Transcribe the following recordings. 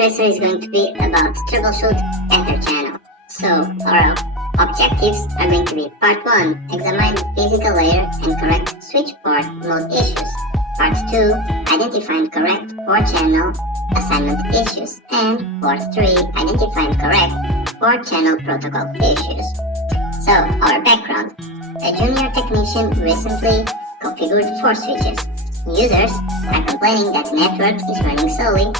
tracer is going to be about Troubleshoot EtherChannel. So our objectives are going to be Part 1, examine the physical layer and correct switch port mode issues. Part 2, identify and correct port channel assignment issues. And Part 3, identify and correct port channel protocol issues. So our background. A junior technician recently configured 4 switches. Users are complaining that the network is running slowly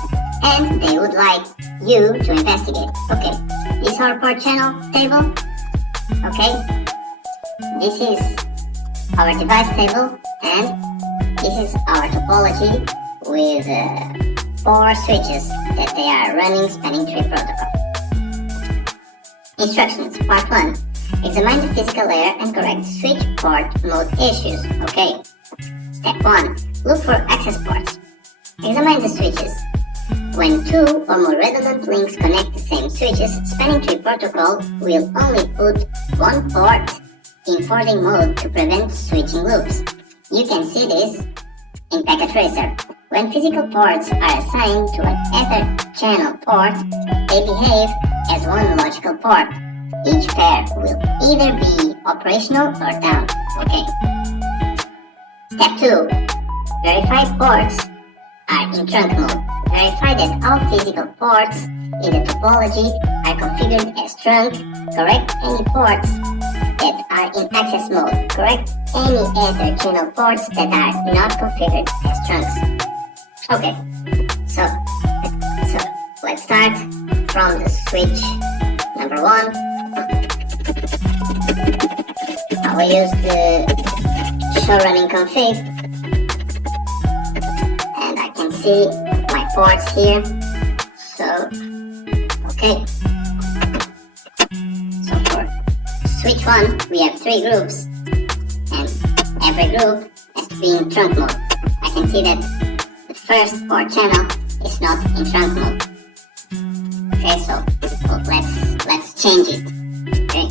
and they would like you to investigate. Okay, this is our port channel table. Okay, this is our device table and this is our topology with 4 switches that they are running spanning tree protocol. Instructions. Part 1. Examine the physical layer and correct switch port mode issues. Okay. Step 1. Look for access ports. Examine the switches. When 2 or more redundant links connect the same switches, spanning tree protocol will only put one port in forwarding mode to prevent switching loops. You can see this in packet tracer. When physical ports are assigned to an EtherChannel port, they behave as one logical port. Each pair will either be operational or down. Okay. Step 2. Verify ports are in trunk mode. Verify that all physical ports in the topology are configured as trunk. Correct any ports that are in access mode. Correct any EtherChannel ports that are not configured as trunks. Okay, so let's start from the switch number 1. I will use the show running config and I can see my ports here. So okay, so for switch 1 we have 3 groups and every group has to be in trunk mode. I can see that the first port channel is not in trunk mode. Okay, so let's change it. Okay.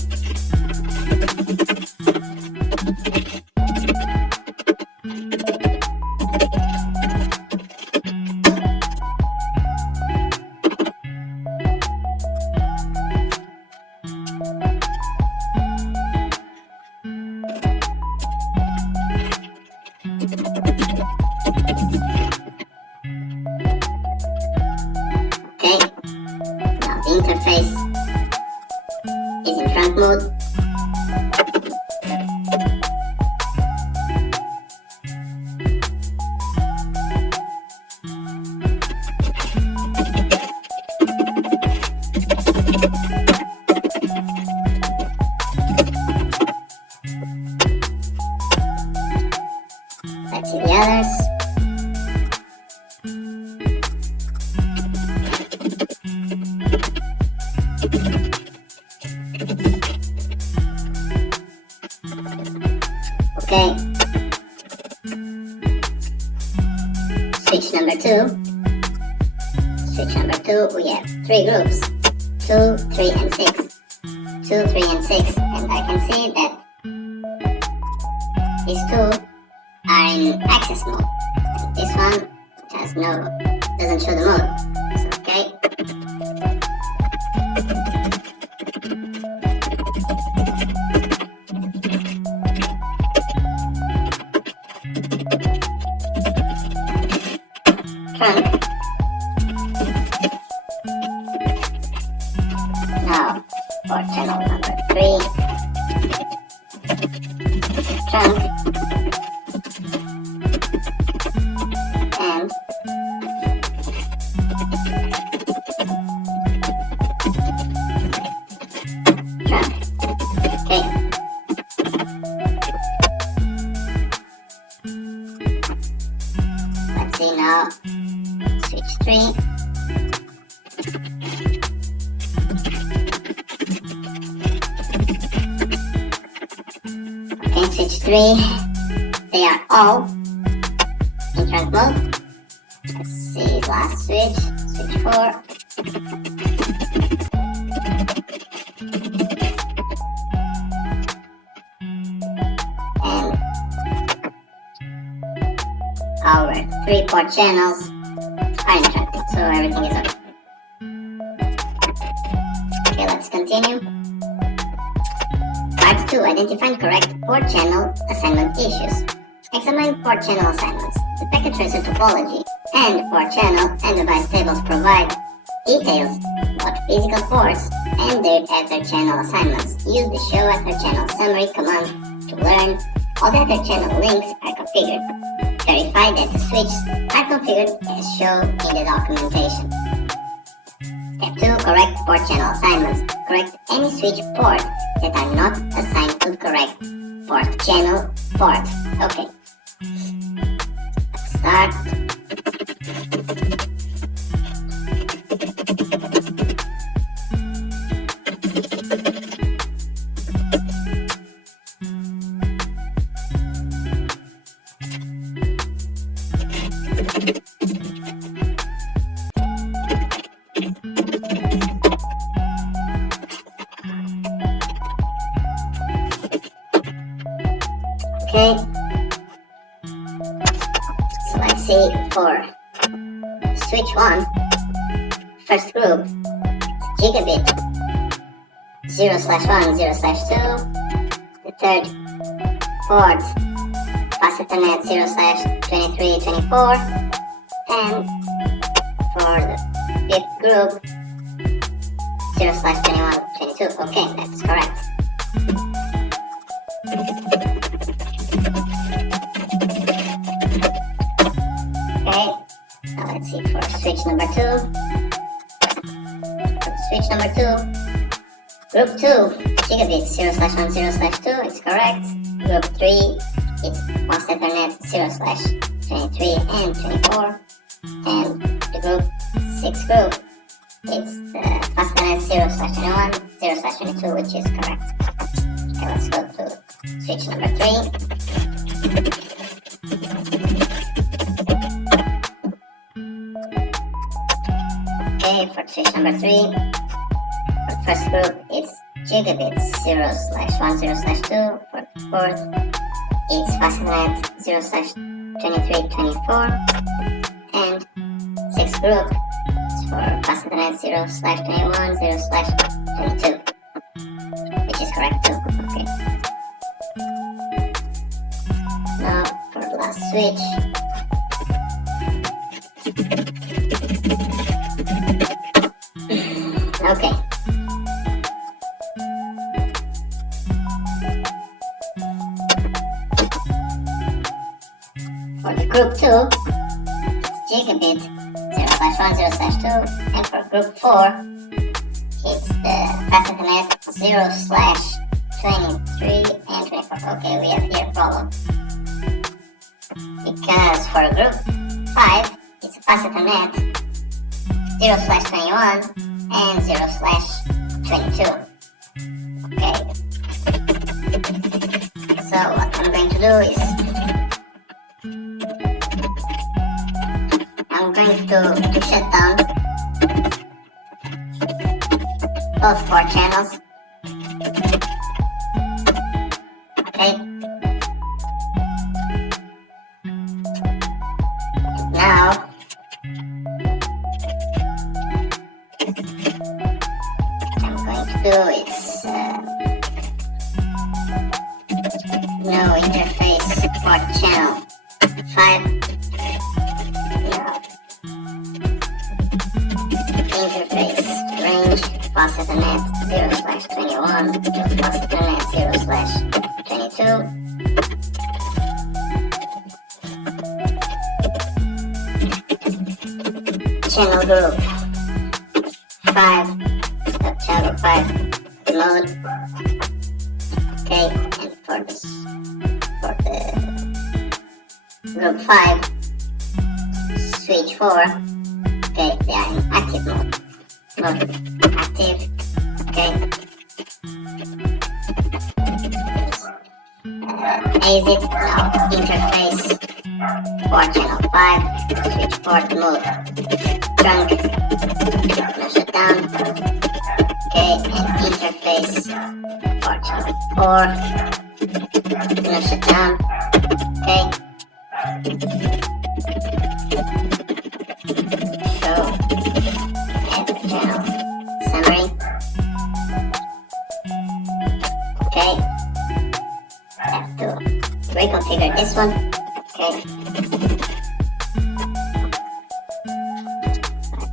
Now the interface is in trunk mode. Let's see the others. Okay. Switch number 2. Switch number 2, we have 3 groups. 2, 3, and 6. 2, 3, and 6. And I can see that these 2 are in access mode. And this one doesn't show the mode. So, okay. Trunk. Now for channel number 3. Trunk. And trunk. Okay. Let's see now. Switch 3. Okay, switch 3. They are all in trunk mode. Let's see last switch. Switch 4. And our 3 port channels are in trunk mode, so everything is okay. Okay, let's continue. Part 2. Identify correct port channel assignment issues. Examine port channel assignments. The packet tracer topology and port channel and device tables provide details about physical ports and their EtherChannel assignments. Use the show EtherChannel summary command to learn all the EtherChannel links are configured. Verify that the switches are configured as shown in the documentation. Step 2. Correct port channel assignments. Correct any switch port that are not assigned to the correct port channel port. Okay. Let's start. Okay, so let's see for switch 1, first group, gigabit 0/1, 0/2, the third port, fast Ethernet 0/23, 24, and for the fifth group, 0/21, 22. Okay, that's correct. Okay, now let's see for switch number 2. For switch number 2, group 2, gigabit 0/1, 0/2, it's correct. Group 3, it's fast Ethernet 0/23 and 24. And the group 6 group, it's the fast Ethernet 0/21, 0/22, which is correct. Okay, let's go to switch number 3. Okay, for switch number 3, for the first group, it's gigabit 0/1, 0/2. For the fourth, it's fast Ethernet 0/23, 24. And sixth group, it's for fast Ethernet 0/21, 0/22, which is correct too. Okay. Now for the last switch. Okay. For the group 2, it's gigabit 0/1, 0/2, and for group 4, it's the fast Ethernet 0/23 and 24. Okay, we have here a problem. Because for group 5, it's a fast Ethernet 0/21 and 0/22. Okay. So what I'm going to do is I'm going to shut down both port channels. Okay. And now what I'm going to do is no interface port channel 5. Interface range fast Ethernet 0/21 to fast Ethernet 0/22. Channel group 5, channel 5 mode. Okay, and for the group 5, switch 4. Okay, they are in active mode. Active. Okay. Exit now. Interface. Port channel 5. Switch port mode. Trunk. No shutdown. Okay, and interface. Port channel 4. No shutdown. Okay. So, EtherChannel summary. reconfigure this one. Okay. Let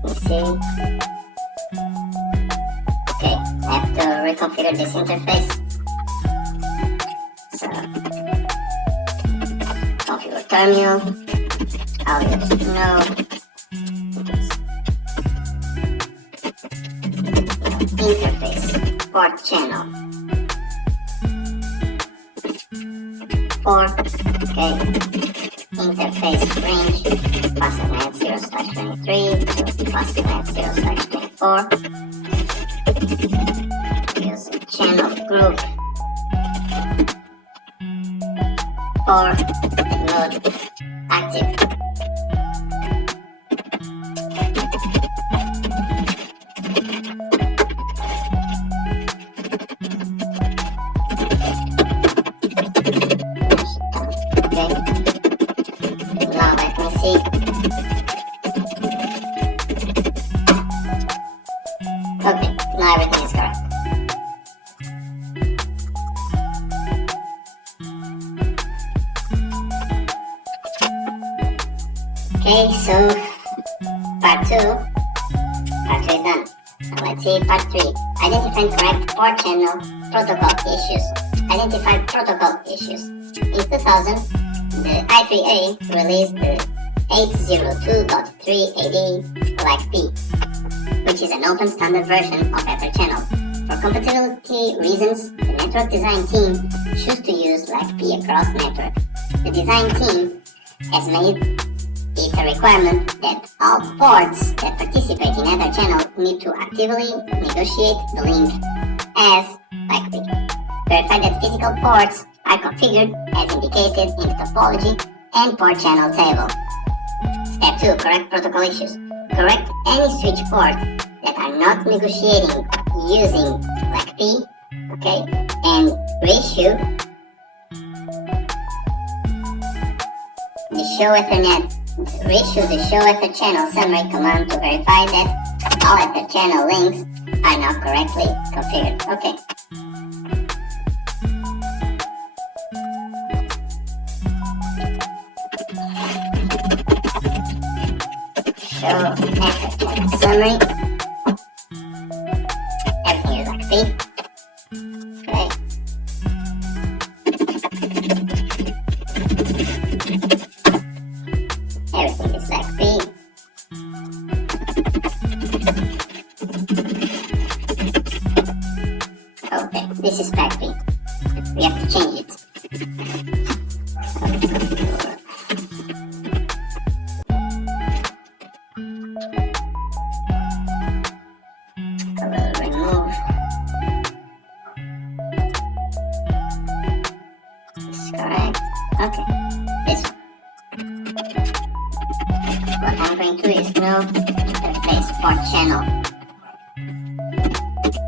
me see. Okay, I have to reconfigure this interface. So, configure terminal. I'll use no. Interface port channel 4. Okay, interface range +net 0/23 to +net 0/24. Use channel group for node active. Okay, now everything is correct. Okay, so part 2 is done. Now let's see part 3. Identify and correct port channel protocol issues. Identify protocol issues. In 2000, the I3A released the 802.380/P, which is an open standard version of EtherChannel. For compatibility reasons, the network design team chose to use P across network. The design team has made it a requirement that all ports that participate in EtherChannel need to actively negotiate the link as likely. Verify that physical ports are configured as indicated in the topology and port channel table. Step 2. Correct protocol issues. Correct any switch port that are not negotiating using P, okay, and reissue the show EtherChannel summary command to verify that all EtherChannel links are now correctly configured. Okay. Show EtherChannel summary. Everything is P. Okay. Everything is P. Okay, this is P. We have to change it. Okay, this one. What I'm going to do is no interface port channel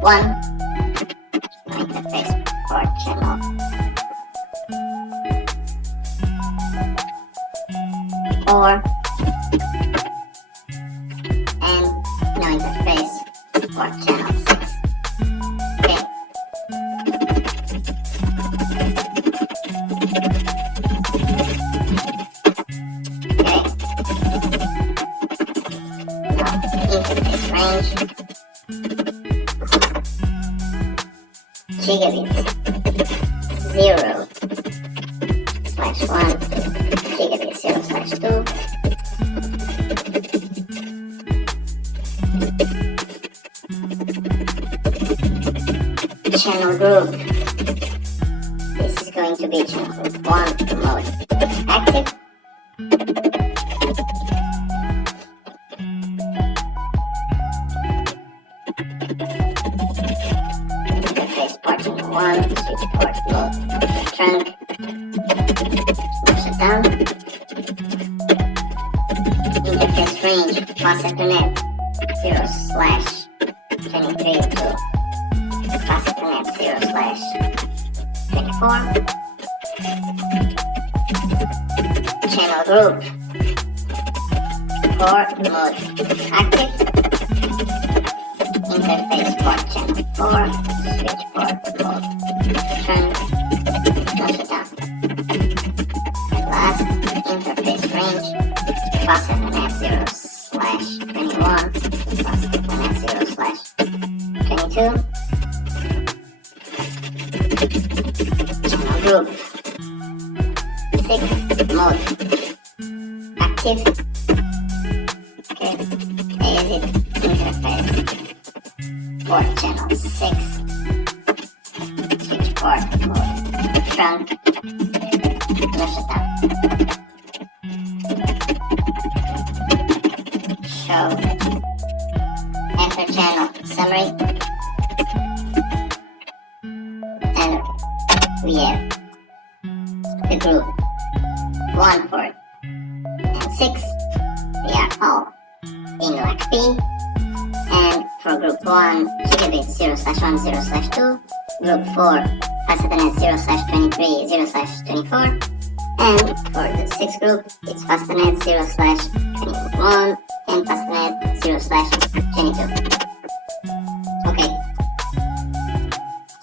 1, no interface port channel 4, and no interface port channel 6. Okay. Interface range gigabit 0/1 gigabit 0/2. Channel group. This is going to be channel group 1 mode active. One switch port mode trunk. Shut down. Interface range plus Ethernet 0/23 to plus Ethernet 0/24. Channel group 4 mode active. Interface port channel 4 switch port mode trunk. Shut down. channel group. 6 mode active. Okay, exit interface. Port channel 6. Switch port mode trunk. No shutdown. Show EtherChannel summary. And we have the group 1, 4, and 6. They are all in lag P. And for group 1, gigabit 0/1, 0/2. Group 4, fast Ethernet 0/23, 0/24. And for the 6th group, it's fast Ethernet 0/21 and fast Ethernet 0/22. Okay.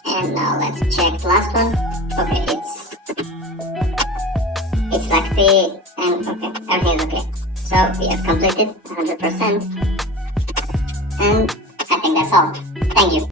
And now let's check the last one. Okay, it's lag P, and okay, everything is okay. So we have completed 100%. And I think that's all. Thank you.